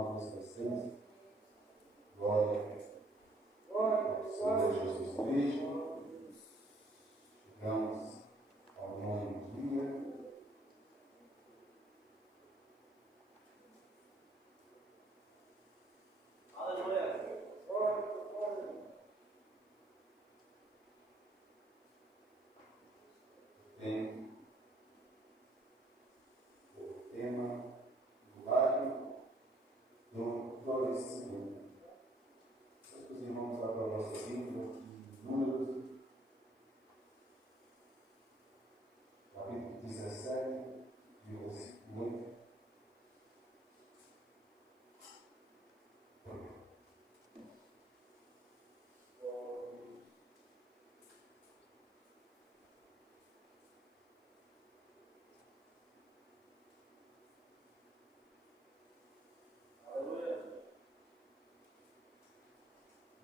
nós nos esquecemos. Glória ao Senhor Jesus Cristo. Chegamos ao nono dia. Tem o tema do lado do florescimento. Os irmãos lá para a nossa Bíblia, Números, capítulo 17, de versículo 8.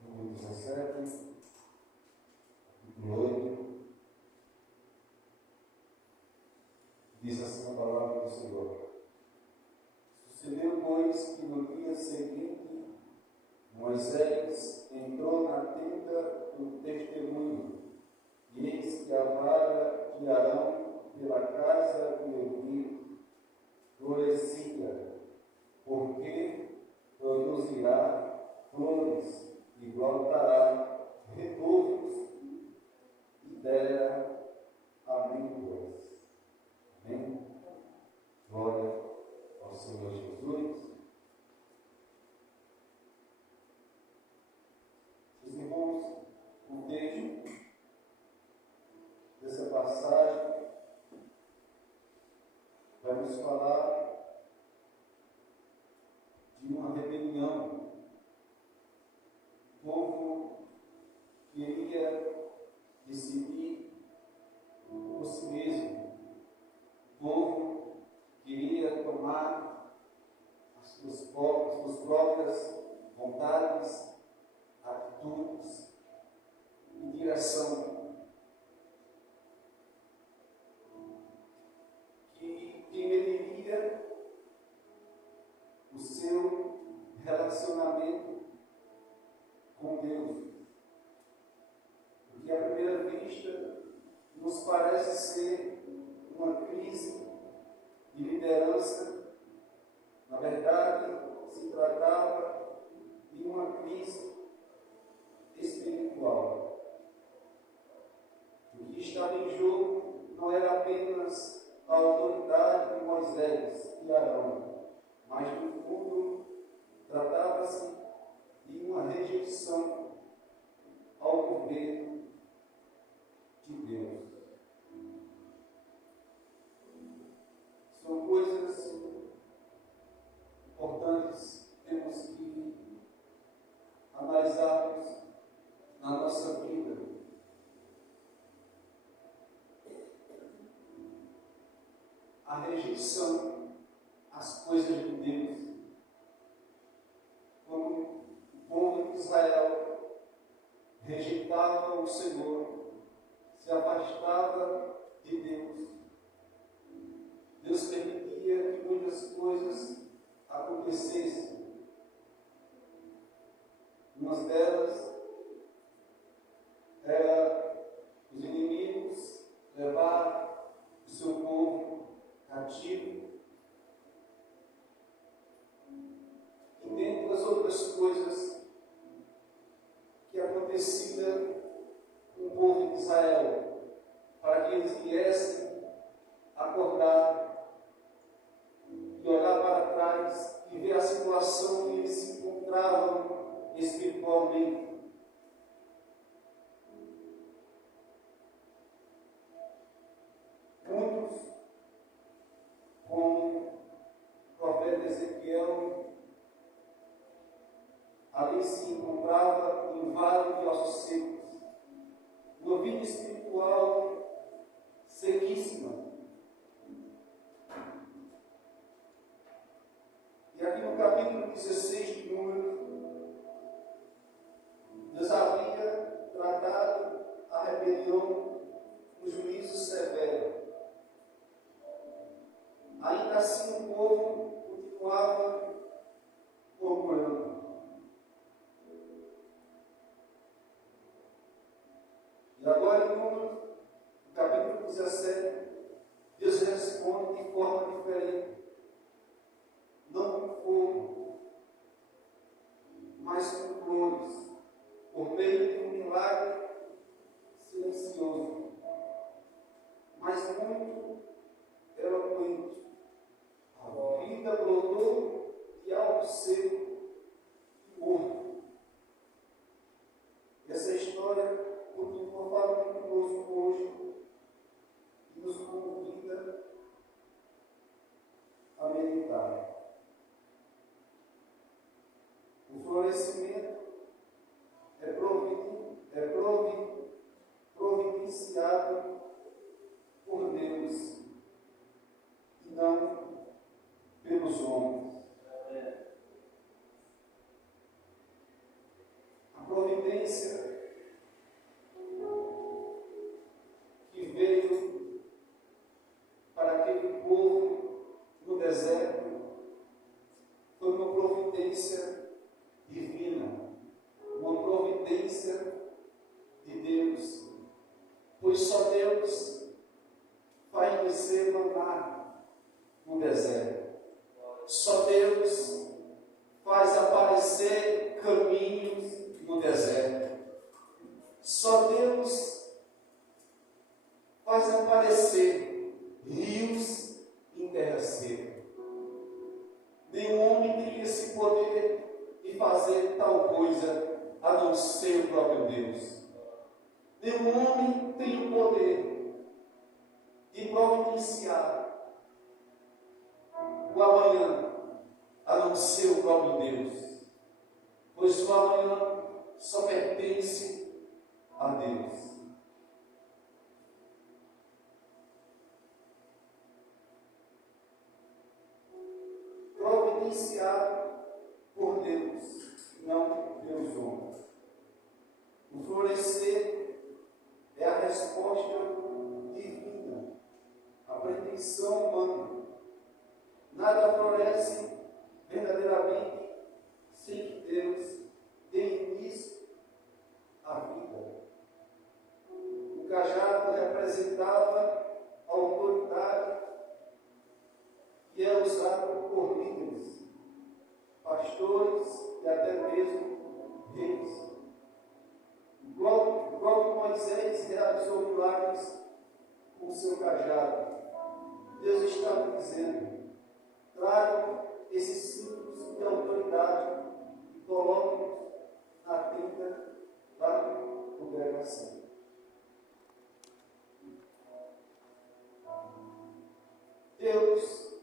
Número 17, capítulo 8, diz assim a palavra do Senhor. Sucedeu, pois, que no dia seguinte Moisés entrou na tenda do testemunho, e eis que a vara de Arão pela casa de Levi florescia, porque produzirá flores e brotará retornos e dera amêndoas. Amém? Glória ao Senhor Jesus. Os irmãos, o texto dessa passagem vai nos falar de uma rebelião. O povo queria decidir por si mesmo. O povo queria tomar as suas próprias vontades, atitudes e direção. Que mediria o seu relacionamento com Deus. Porque à primeira vista nos parece ser uma crise de liderança. Na verdade, se tratava de uma crise espiritual. O que estava em jogo não era apenas a autoridade de Moisés e Arão, mas no fundo tratava-se de uma rejeição ao governo de Deus. São coisas importantes que temos que analisarmos na nossa vida. A rejeição às coisas de Deus. Como o povo de Israel rejeitava o Senhor, se afastava de Deus. Deus permitia que muitas coisas acontecessem. Uma delas era os inimigos levar o seu povo cativo. E dentre as outras coisas que acontecia com o povo de Israel, para que eles viessem acordar e olhar para trás e ver a situação que eles se encontravam espiritualmente. Muitos, como o profeta Ezequiel, ali se encontrava um vale de ossos secos, uma vida espiritual sequíssima. E aqui no capítulo 16 de Números, Deus havia tratado a rebelião com juízo severo. Ainda assim o povo continuava procurando. E agora, em Números, no capítulo 17, Deus responde de forma diferente. Não com fogo, mas com flores, por meio de um milagre silencioso, mas muito eloquente. A vida brotou de algo seco e morto. Essa história continua falando conosco hoje e nos convida a meditar. O florescimento é providenciado por Deus e não pelos homens. A providência que veio para aquele povo no deserto foi uma providência divina, uma providência de Deus, pois só Deus faz descer maná no deserto. Só Deus faz aparecer caminhos no deserto. Só Deus faz aparecer rios em terra seca. Nenhum homem tem esse poder de fazer tal coisa a não ser o próprio Deus. Nenhum homem tem o poder de providenciar o amanhã a não ser o próprio Deus, pois o amanhã só pertence a Deus. Providenciado por Deus, não pelos homens. O florescer é a resposta divina à pretensão humana. Nada floresce verdadeiramente sem que Deus dê início à vida. O cajado representava a autoridade que é usado por líderes, pastores e até mesmo reis. Igual Moisés realizou milagres com o seu cajado, Deus estava dizendo: tragam esses símbolos de autoridade e coloquem na tenda da congregação. Deus,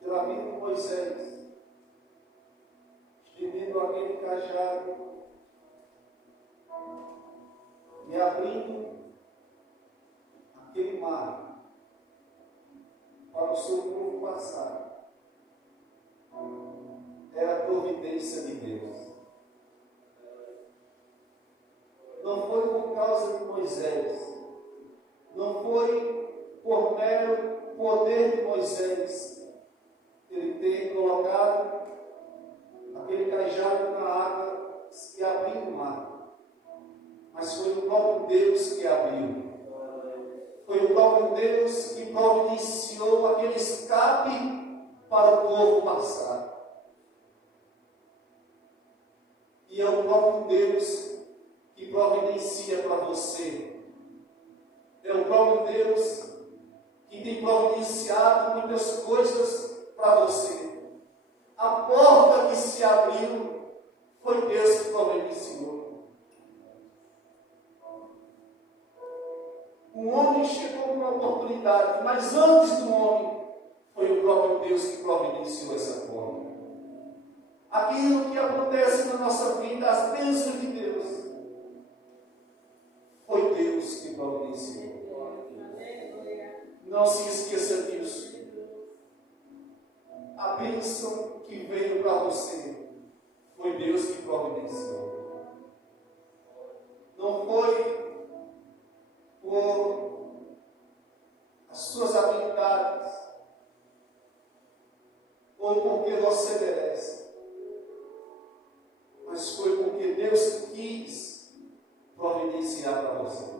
pela vida de Moisés, estendendo aquele cajado e abrindo aquele mar para o seu povo passar, era a providência de Deus. Não foi por causa de Moisés, não foi por mero poder de Moisés ele ter colocado aquele cajado na água e abriu o mar, mas foi o próprio Deus que abriu. Foi o próprio Deus que providenciou aquele escape para o povo passar. E é o próprio Deus que providencia para você. É o próprio Deus que tem providenciado muitas coisas para você. A porta que se abriu foi Deus que providenciou. O homem chegou com uma oportunidade, mas antes do homem, foi o próprio Deus que providenciou essa porta. Aquilo que acontece na nossa vida, as bênçãos de Deus, foi Deus que providenciou. Não se esqueça disso. A bênção que veio para você, foi Deus que providenciou. Não foi por as suas habilidades, ou porque você merece, mas foi porque Deus quis providenciar para você.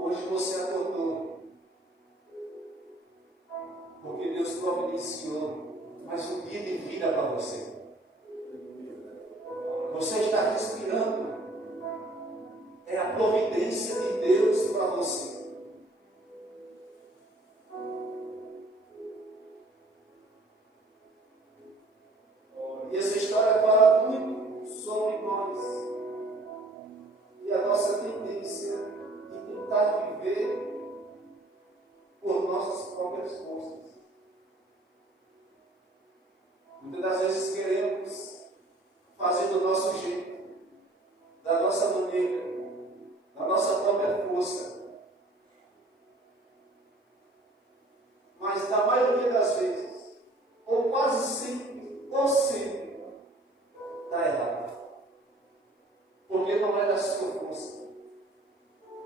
Hoje você acordou porque Deus providenciou mais um dia de vida para você. Você está respirando. É a providência de Deus para você. E essa história fala muito sobre nós e a nossa tendência de tentar viver por nossas próprias forças. Muitas das vezes queremos fazer do nosso jeito, da nossa maneira, da nossa própria força. Mas na maioria das vezes, ou quase sempre, ou sempre, está errado. Porque não é da sua força,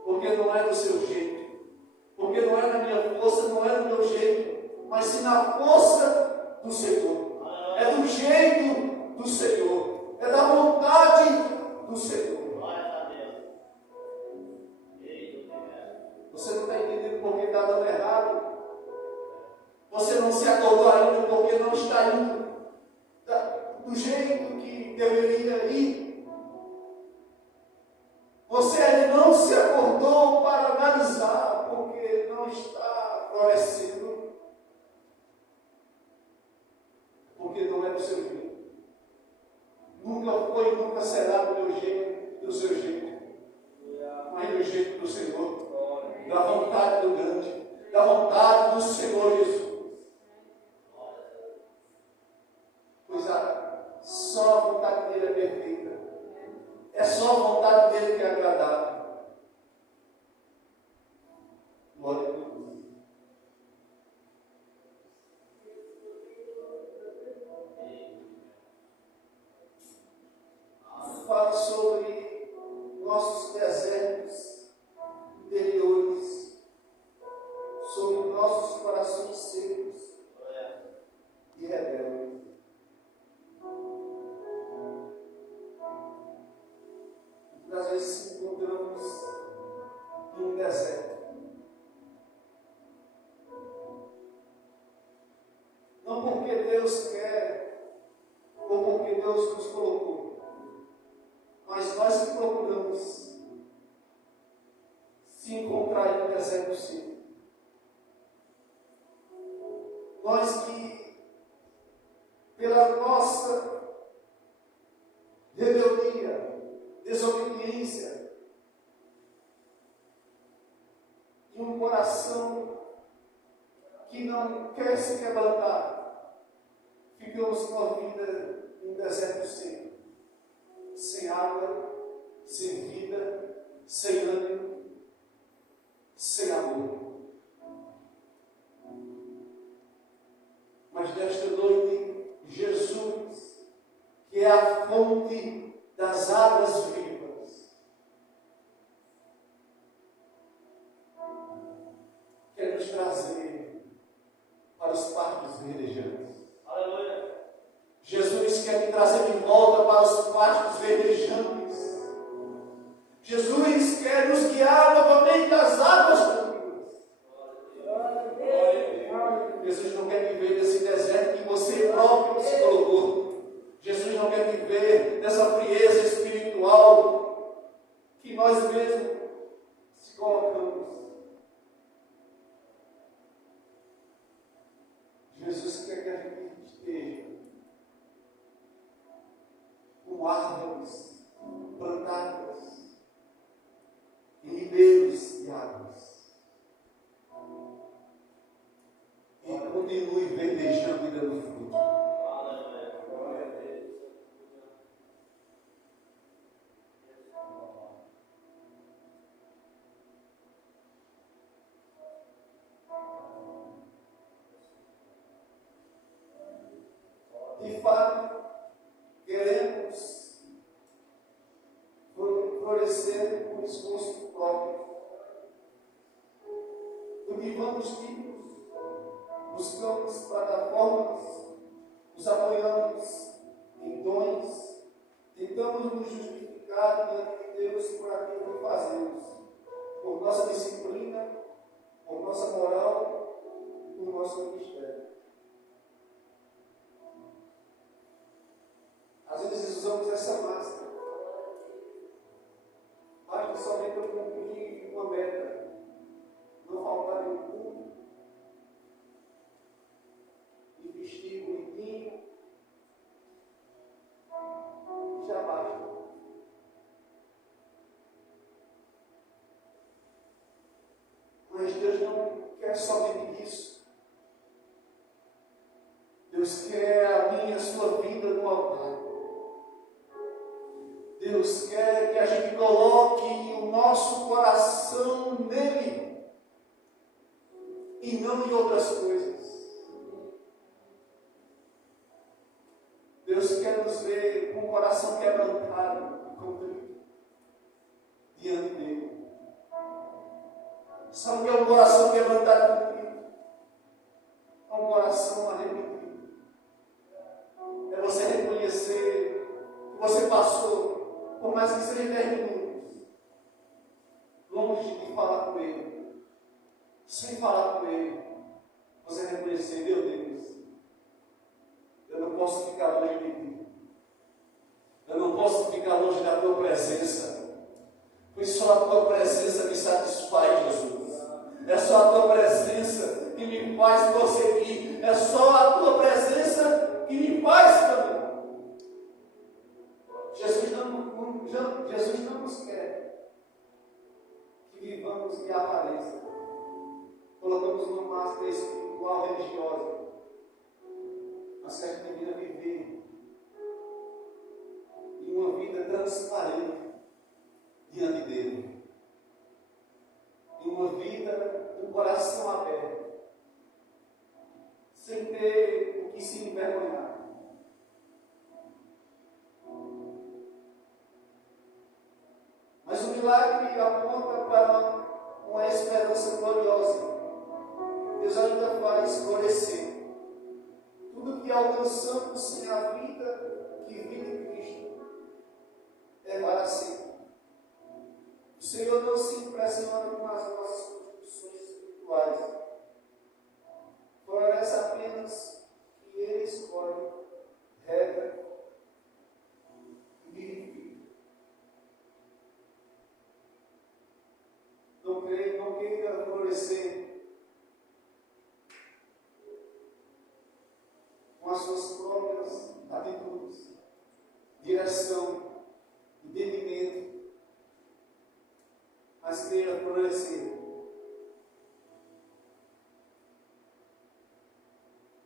porque não é do seu jeito, porque não é da minha força, não é do meu jeito, mas sim na força do Senhor. É do jeito do Senhor, é da vontade do Senhor. Você não está entendendo porque está dando errado. Você não se acordou ainda porque não está indo do jeito que deveria ir. Você ainda não se acordou para analisar porque não está florescendo. Porque não é do seu jeito. Nunca foi e nunca será do meu jeito, do seu jeito. Mas do jeito do Senhor. Da vontade do grande. Da vontade do Senhor Jesus. Pois só a vontade dele é perfeita. É só a vontade dele que é agradável. Glória a Deus. Fala sobre nossos desertos interiores, sobre nossos corações secos e rebeldes. Muitas vezes encontramos em um deserto. Não porque Deus quer, ou porque Deus nos colocou, mas nós que procuramos se encontrar em um deserto seco. Nós que, pela nossa rebeldia, desobediência, e um coração que não quer se quebrantar, ficamos com a vida em um deserto seco, sem água, sem vida, sem ânimo, sem amor. Mas nesta noite, Jesus, que é a fonte das águas vivas, quer nos trazer para os pastos verdejantes. Aleluia. Jesus quer te trazer de volta para os pastos verdejantes. Jesus quer nos guiar novamente às águas tranquilas. Jesus não quer viver nesse deserto que você próprio se colocou. Jesus não quer viver nessa frieza espiritual que nós mesmos se colocamos. Jesus quer que a gente esteja com árvores plantadas em ribeiros de águas. E continue verdejando e dando fruto. De fato, queremos florescer com esforço próprio. cultivamos títulos, buscamos plataformas, nos apoiamos em dons, tentamos nos justificar diante de Deus por aquilo que fazemos, por nossa disciplina, por nossa moral, por nosso ministério. Às vezes usamos essa máscara. Basta somente eu cumprir uma meta, não faltar nenhum culto, e vestir bonitinho, já basta. Mas Deus não quer somente isso. Deus quer a minha e a sua vida no altar. Deus quer que a gente coloque o nosso coração nele e não em outras coisas. Deus quer nos ver com o coração quebrantado e contrito diante dele. Sabe o que é um coração quebrantado e contrito? É um coração arrependido. É você reconhecer que você passou, por mais que seja 10 minutos, longe de falar com Ele, sem falar com Ele, você reconhecer, meu Deus, eu não posso ficar longe de Ti, eu não posso ficar longe da Tua presença, pois só a Tua presença me satisfaz, Jesus. É só a Tua presença que me faz prosseguir, é só a Tua presença que me faz caminhar. Jesus não nos quer que vivamos de aparência. Colocamos uma máscara espiritual religiosa, mas que a gente devia viver em uma vida transparente diante dele, em uma vida com o coração aberto, sem ter o que se envergonhar. Mas o milagre aponta para uma esperança gloriosa. Deus ainda faz florescer tudo que alcançamos sem a vida que vive em Cristo é para sempre. O Senhor não se impressiona com as nossas constituições espirituais. Floresce apenas que Ele escolhe, rega e vivifica. Não queira florescer com as suas próprias atitudes, direção, entendimento, mas queira florescer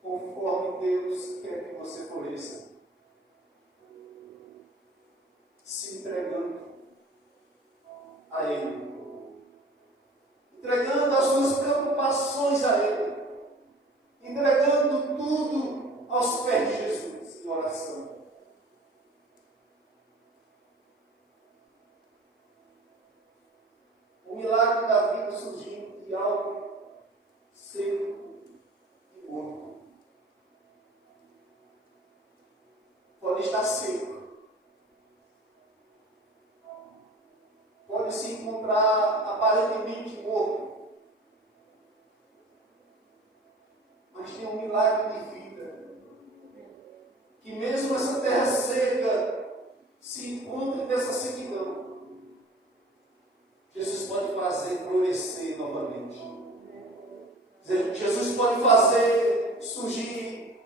conforme Deus quer que você floresça, se entregando a Ele, entregando as suas preocupações a Ele, entregando tudo aos pés de Jesus em oração. O milagre da vida surgindo de algo seco e morto. Pode estar seco, pode se encontrar aparentemente morto, mas tem um milagre de vida, que mesmo essa terra seca se encontre nessa sequidão. Jesus pode fazer florescer novamente. Jesus pode fazer surgir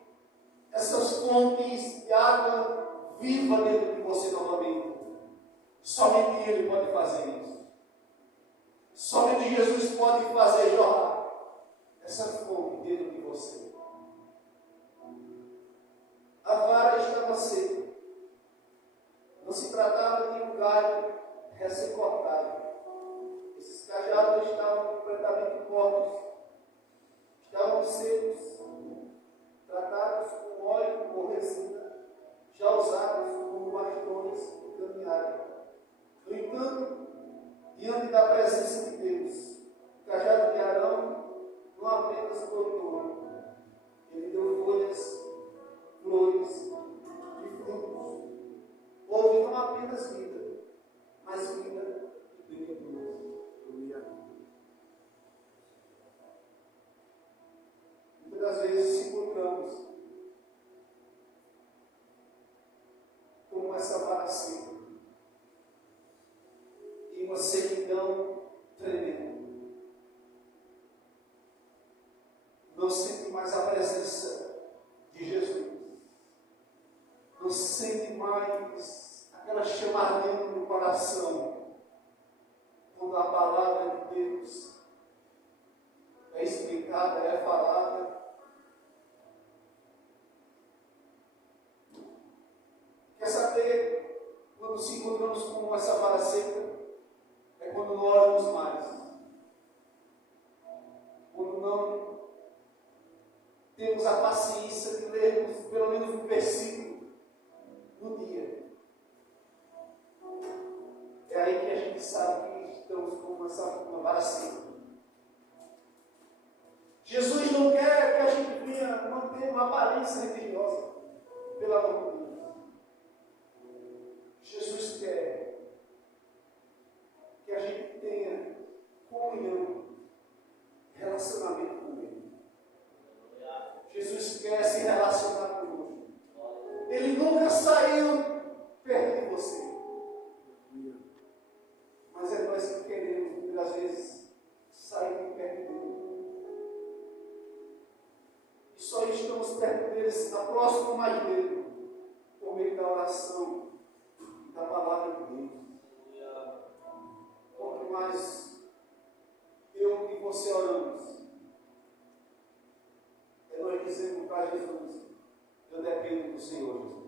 essas fontes de água viva dentro de você novamente. Somente Ele pode fazer isso. Somente Jesus pode fazer jorrar essa fonte dentro de você. A vara estava seca. Não se tratava de um galho recém-cortado. Esses cajados estavam completamente mortos, estavam secos, tratados com óleo ou resina, já usados como bastões de caminhada. No entanto, diante da presença de Deus, o cajado de Arão do outono, Ele deu folhas, flores e frutos. Houve não apenas vida, mas vida e vida boa. Muitas vezes se encontramos como essa vara seca e uma sequidão tremenda. Não sente mais a presença de Jesus. Não sente mais aquela chamadinha no coração. Quando a palavra de Deus é explicada, é falada. Quer saber, quando nos encontramos com essa vara seca, é quando não oramos mais. Quando não temos a paciência de lermos pelo menos um versículo no dia. É aí que a gente sabe que estamos com uma vara seca. Jesus não quer que a gente venha manter uma aparência religiosa, pelo amor de Deus. Jesus quer que a gente tenha comunhão, relacionamento com Ele. Jesus quer se relacionar conosco. Ele nunca saiu perto de você. Mas é nós que queremos, muitas vezes, sair de perto dele. E só estamos perto dele, se aproximamos mais dele, por meio da oração e da palavra de Deus. Quanto mais eu e você oramos, é nós dizendo para Jesus: eu dependo do Senhor, Jesus.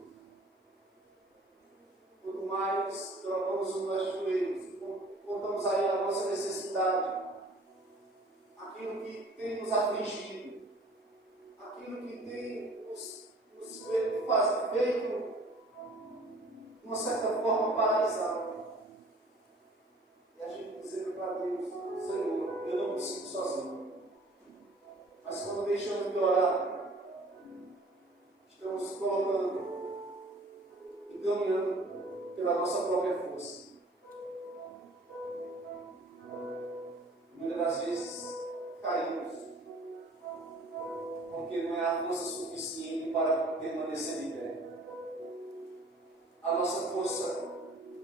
Quanto mais trocamos os nossos joelhos, contamos aí a nossa necessidade, aquilo que tem nos afligido, aquilo que tem nos feito, de uma certa forma, paralisado. E a gente dizendo para Deus: Senhor, eu não consigo sozinho. Mas quando deixamos de orar, estamos colocando e caminhando pela nossa própria força. Muitas das vezes caímos, porque não é a força suficiente para permanecer de pé. A nossa força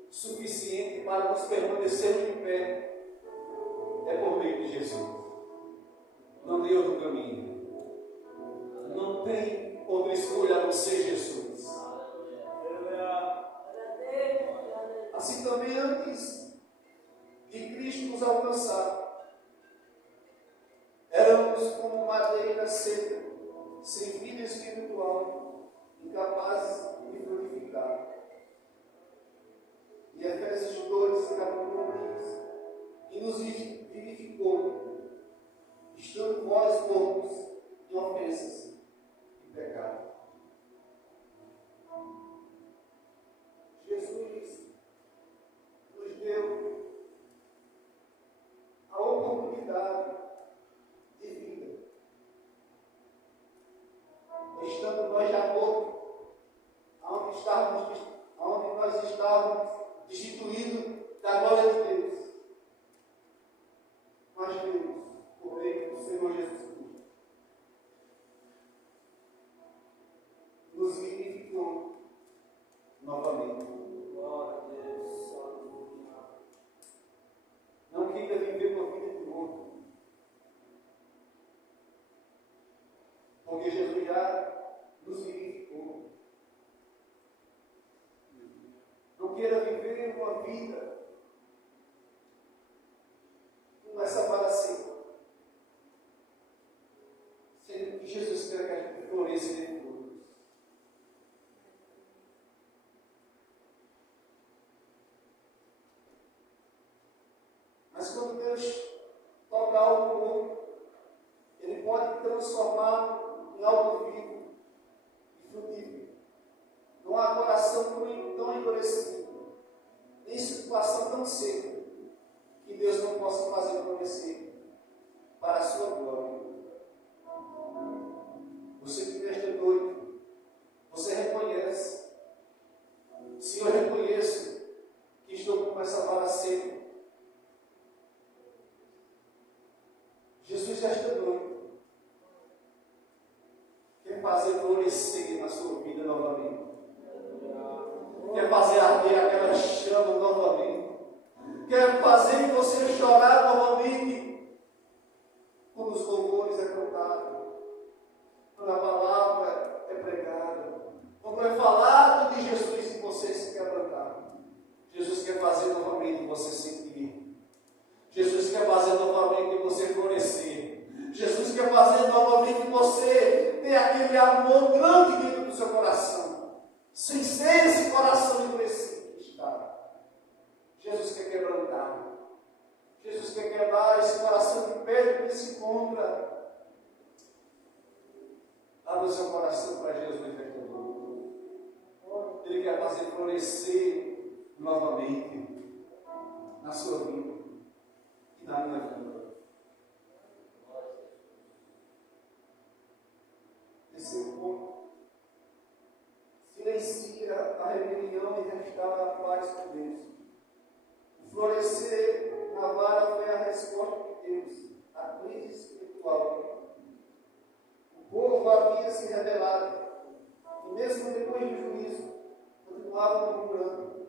suficiente para nos permanecer de pé é por meio de Jesus. Não tem outro caminho. Não tem outra escolha a não ser Jesus. Assim também, antes de Cristo nos alcançar, éramos como madeira seca, sem vida espiritual, incapazes de frutificar. E Efésios 2, capítulo 1 diz: e nos vivificou, estando vós mortos em ofensas e pecado. Jesus nos deu a oportunidade de vida, estando nós já mortos, aonde nós estávamos destituídos da glória de Deus. Mas Deus, por meio do Senhor Jesus Cristo, nos vivificou novamente. Glória a Deus. Não queira viver uma vida de morto, porque Jesus já nos vivificou. Não queira viver uma vida com essa vara seca, sendo que Jesus quer que a gente floresça dentro de todos. Mas quando Deus toca algo novo, Ele pode transformar em algo vivo e frutífero. Não há coração tão endurecido, nem situação tão seca, que Deus não possa fazer florescer para a sua glória. Você que nesta noite, você reconhece. Se eu reconheço que estou com essa vara seca, Jesus esta noite quer fazer florescer na sua vida novamente. Quer fazer arder aquela chama novamente. Quer fazer você chorar novamente quando os louvores é cantado, quando a palavra é pregada, quando é falado de Jesus e você se quebrantar. Jesus quer fazer novamente você sentir. Jesus quer fazer novamente você florescer. Jesus quer fazer novamente você ter aquele amor grande dentro do seu coração, sem ser esse coração endurecido que está. Jesus quer quebrantar. Jesus quer quebrar esse coração de pedra que se encontra. Abra o seu coração para Jesus nesta noite. Ele quer fazer florescer novamente na sua vida e na minha vida. Terceiro ponto. Silencia a rebelião e restaura a paz com Deus. O florescer na vara foi a resposta de Deus à crise espiritual. O povo havia se rebelado e mesmo depois do juízo continuava murmurando.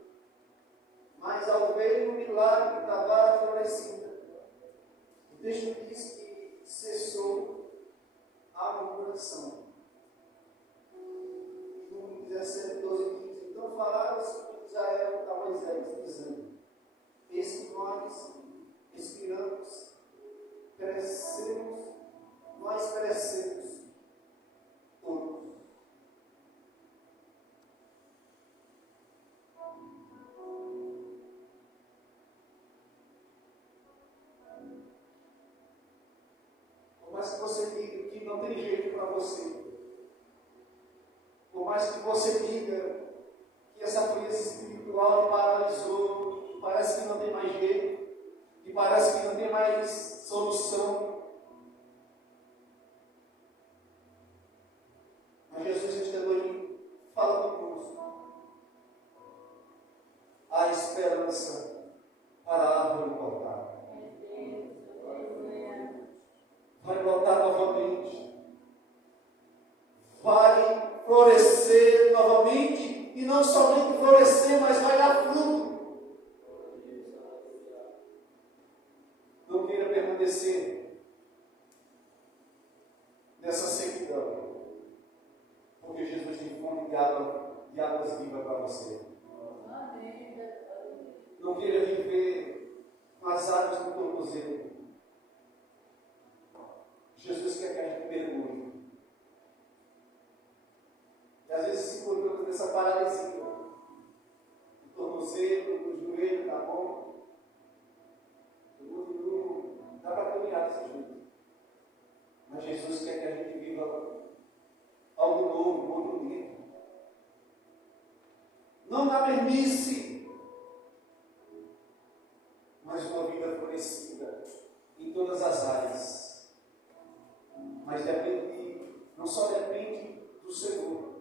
Mas ao ver o milagre da vara florescida, o texto diz que cessou a murmuração. No 17, 12 diz: então falaram os filhos de Israel a Moisés, dizendo: eis que nós expiramos, nós perecemos todos. Por mais que você diga que não tem jeito para você, por mais que você diga que essa frieza espiritual paralisou, que parece que não tem mais jeito, que parece que não tem mais solução, mas Jesus esta noite fala conosco. Há esperança para a árvore brotar. Vai brotar novamente. Vai florescer novamente. E não somente florescer, mas vai dar fruto. Não queira permanecer nessa sequidão, porque Jesus tem fome de águas vivas para você. Não queira viver com as águas do tornozelo. Jesus quer que a gente mergulhe. E às vezes se encontramos nessa paralisia. Do tornozelo, do joelho, da mão. Não dá para caminhar desse jeito. Mas Jesus quer que a gente viva algo novo, outro nível. Não na mesmice, mas uma vida florescida em todas as áreas. Mas não só depende do Senhor.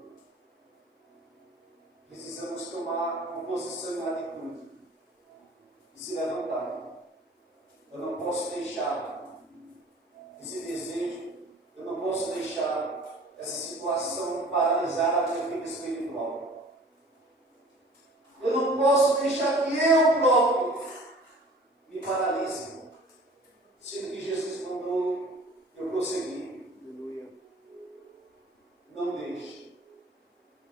Precisamos tomar uma posição e atitude e se levantar. Eu não posso deixar esse desejo, eu não posso deixar essa situação paralisar a minha vida espiritual. Eu não posso deixar que eu próprio me paralise, sendo que Jesus mandou eu prosseguir. Não deixe,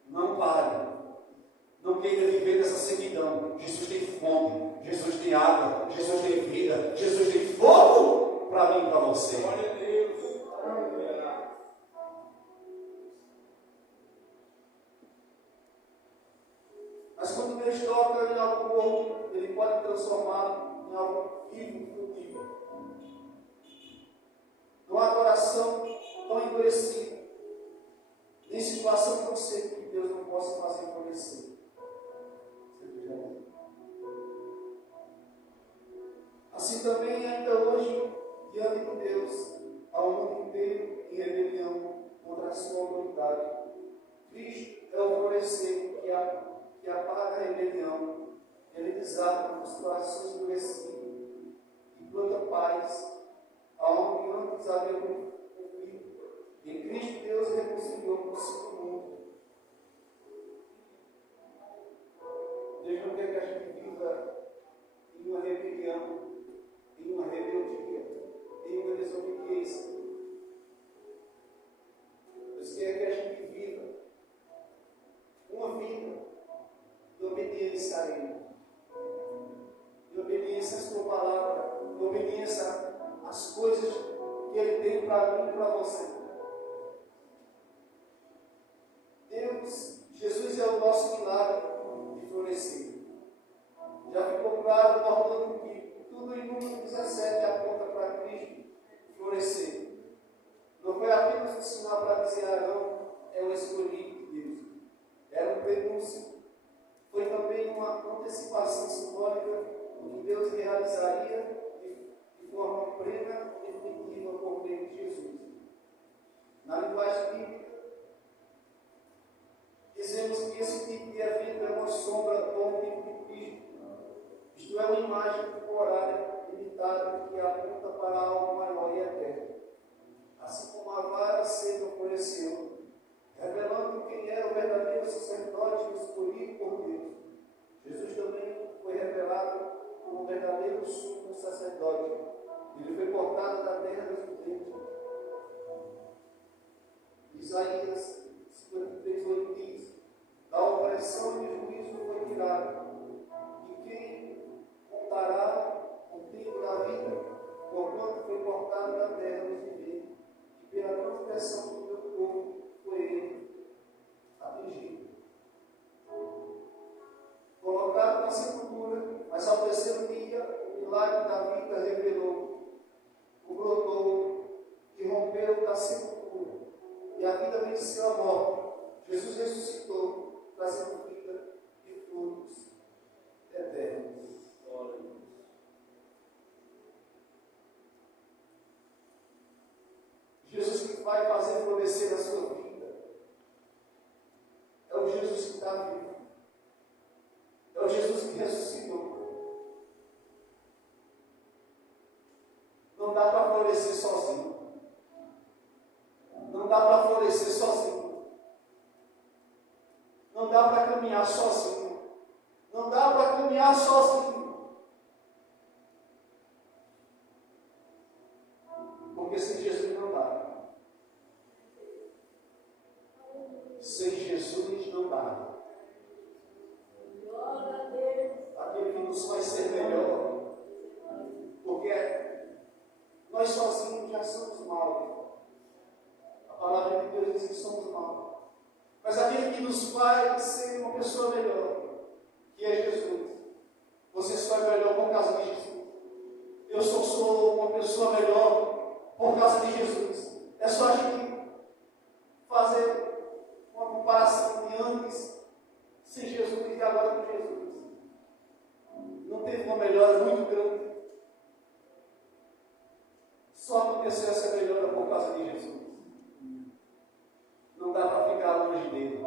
não pare, não queira viver nessa sequidão. Jesus tem fome, Jesus tem água, Jesus tem vida, Jesus tem fogo para mim e para você. Glória a Deus. Mas quando Deus toca em algo morto, Ele pode transformar em algo vivo e frutífero. Numa adoração tão endurecida, em situação tão seca que Deus não possa fazer florescer. Assim também, ainda hoje, diante de Deus, ao mundo inteiro em rebelião contra a sua autoridade. Cristo é o florescer que apaga a rebelião, ele desarma os corações endurecidos e planta paz, aonde antes havia conflito. Em Cristo Deus reconciliou consigo o mundo. Deus não quer que a gente viva em uma rebelião, em uma rebeldia, em uma desobediência. Deus quer que a gente viva uma vida de obediência a Ele, de obediência à Sua palavra, de obediência às coisas que Ele tem para mim e para você. Deus, Jesus é o nosso milagre de florescer. Já ficou claro, portanto, que tudo em número 17 aponta para Cristo florescer. Não foi apenas um sinal para dizer Arão é o escolhido de Deus. Era um prenúncio. Foi também uma antecipação simbólica do que Deus realizaria de forma plena e definitiva por meio de Jesus. Na linguagem bíblica, dizemos que esse tipo de evento é uma sombra ou um tipo de Cristo. Isto é uma imagem temporária, limitada, que aponta para algo maior e eterno. Assim como a vara seca floresceu, revelando quem era o verdadeiro sacerdote escolhido por Deus. Jesus também foi revelado como o verdadeiro sumo sacerdote. Ele foi cortado da terra dos viventes. Isaías 53:8 diz: da opressão e do juízo foi tirado. E quem contará contigo da vida, porquanto foi cortado da terra dos viventes, e pela transgressão do meu povo foi ele atingido. Colocado na sepultura, mas ao terceiro dia, o milagre da vida revelou, o brotou e rompeu da sepultura, e a vida venceu a morte. Jesus ressuscitou, trazendo vida e frutos eternos. Jesus que vai fazer florescer a sua vida é o Jesus que está vivo. É o Jesus que ressuscitou. Não dá para florescer sozinho. Não dá para florescer sozinho. Não dá para caminhar sozinho. Não dá para caminhar sozinho. Porque sem Jesus não dá. Sem Jesus não dá. Aquele que nos faz ser melhor. Porque nós sozinhos já somos maus. A palavra de Deus diz que somos maus. Mas aquele que nos faz ser uma pessoa melhor, que é Jesus. Você só é melhor por causa de Jesus. Eu sou uma pessoa melhor por causa de Jesus. É só a gente fazer uma comparação de antes sem Jesus e agora com Jesus. Não teve uma melhora muito grande. Só aconteceu essa melhora por causa de Jesus. Não dá para ficar longe dele.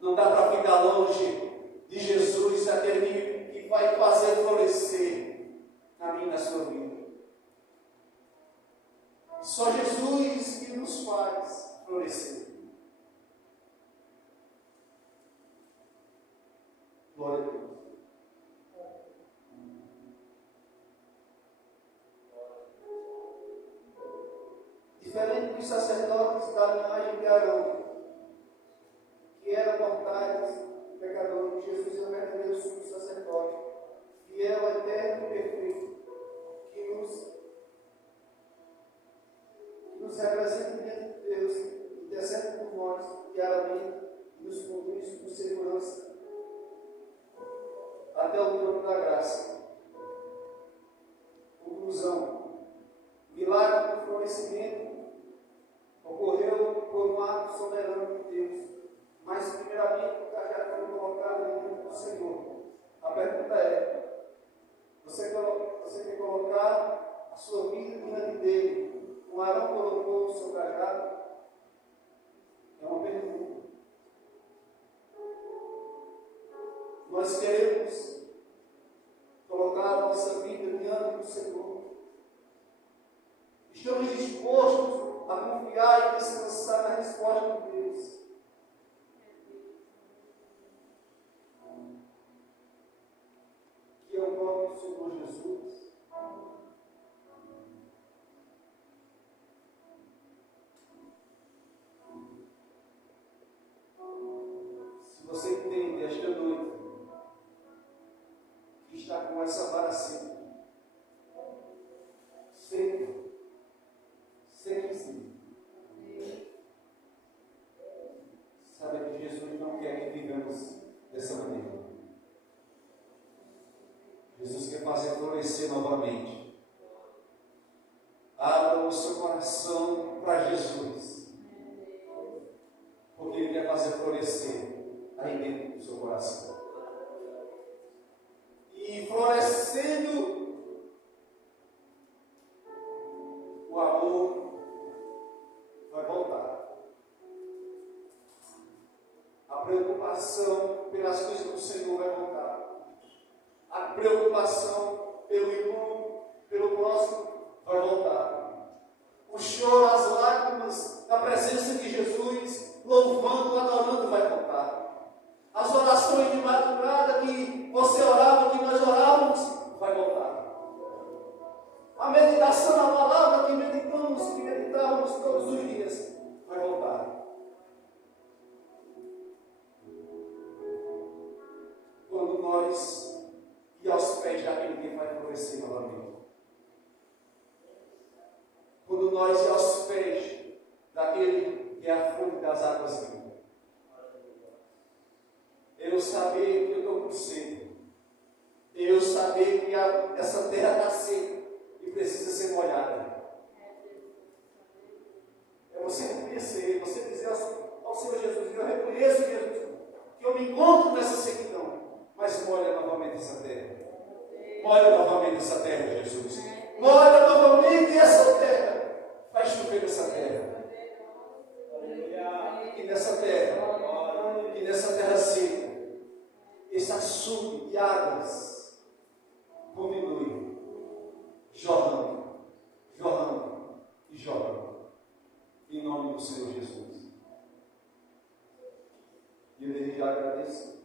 Não dá para ficar longe de Jesus, aquele que vai fazer florescer na minha e na sua vida. Só Jesus que nos faz florescer. Glória a Deus. Diferente dos sacerdotes da linhagem de Arão, que eram mortais, pecadores, Jesus é o verdadeiro sumo sacerdote, fiel, eterno e perfeito, que nos representa diante de Deus, intercede por nós diariamente e nos conduz com segurança até o trono da graça. Conclusão: o milagre do florescimento ocorreu por um ato soberano de Deus, mas primeiramente o cajado foi colocado diante do Senhor. A pergunta é: você quer colocar a sua vida diante dele com como Arão colocou o seu cajado, é uma pergunta. Nós queremos colocar a nossa vida diante do Senhor. Estamos dispostos a confiar e descansar na resposta de Deus. Que é o próprio Senhor Jesus. Se você entende esta noite que está com essa vara seca, sempre sim. Sabe que Jesus não quer que vivamos dessa maneira. Jesus quer fazer florescer novamente. Abra o seu coração para Jesus, porque Ele quer fazer florescer aí dentro do seu coração. E florescendo, o amor vai voltar. A preocupação pelas coisas do Senhor vai voltar. A preocupação pelo irmão, pelo próximo, vai voltar. O choro, as lágrimas, na presença de Jesus, louvando, adorando, vai voltar. As orações de madrugada que você orava, que nós orávamos, vai voltar. A meditação na palavra que meditávamos todos os dias, vai voltar. Quando nós ir aos pés daquele que vai florescer novamente. Quando nós ir aos pés daquele que é a fonte das águas vivas. Eu saber que eu estou com sede. Eu saber que essa terra está seca e precisa ser molhada. É você reconhecer, você dizer ao Senhor Jesus: eu reconheço, Jesus, que eu me encontro nessa sequidão, mas molha novamente essa terra. Molha novamente essa terra, Jesus. Molha novamente essa terra. Faz chover essa terra. E nessa terra seca, esse açude de águas continue jorrando, jorrando e jorrando. Em nome do Senhor Jesus. E eu desde já agradeço